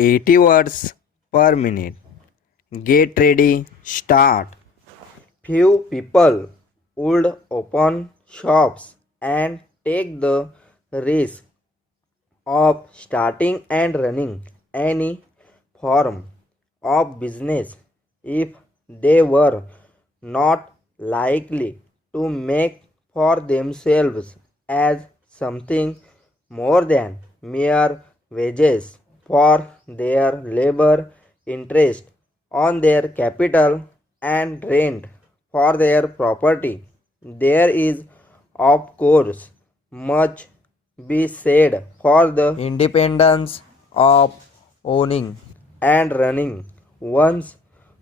80 words per minute. Get ready, start. Few people would open shops and take the risk of starting and running any form of business if they were not likely to make for themselves as something more than mere wages for their labor, interest on their capital, and rent for their property. There is, of course, much be said for the independence of owning and running one's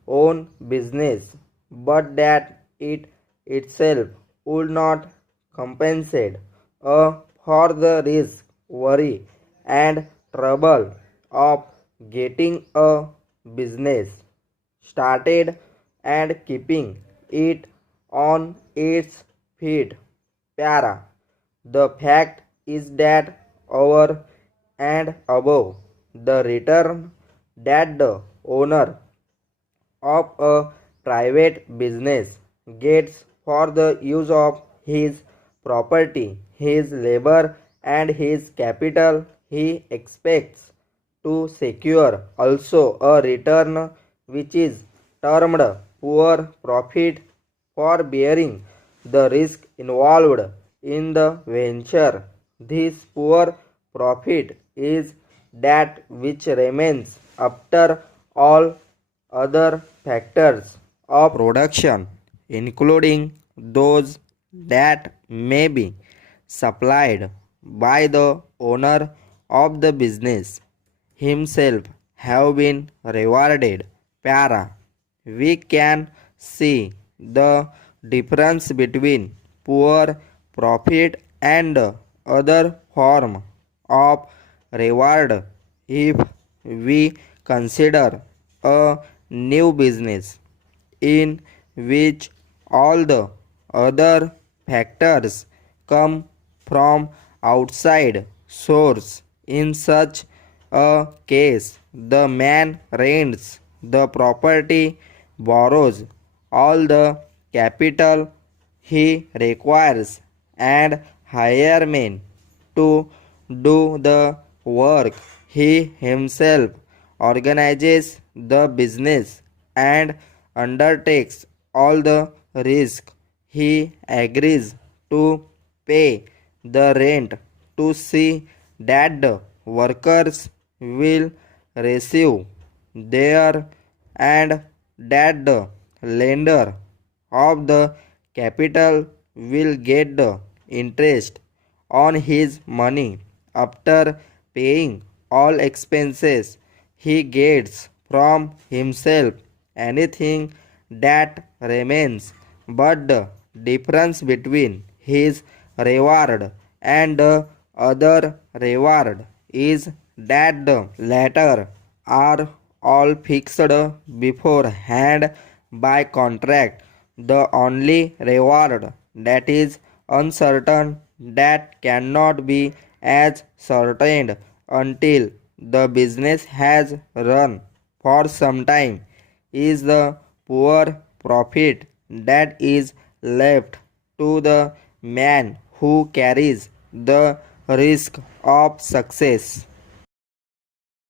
own business, but that it itself would not compensate for the risk, worry, and trouble of getting a business started and keeping it on its feet. Para. The fact is that over and above the return that the owner of a private business gets for the use of his property, his labor, and his capital, he expects to secure also a return which is termed poor profit for bearing the risk involved in the venture. This poor profit is that which remains after all other factors of production, including those that may be supplied by the owner of the business himself, have been rewarded. Para. We can see the difference between poor profit and other form of reward if we consider a new business in which all the other factors come from outside source. In such a case, the man rents the property, borrows all the capital he requires, and hire men to do the work. He himself organizes the business and undertakes all the risk. He agrees to pay the rent to see that the workers will receive their and that the lender of the capital will get the interest on his money after paying all expenses. He gets from himself anything that remains, but the difference between his reward and the other reward is that the latter are all fixed beforehand by contract. The only reward that is uncertain, that cannot be as certain until the business has run for some time, is the poor profit that is left to the man who carries the risk of success.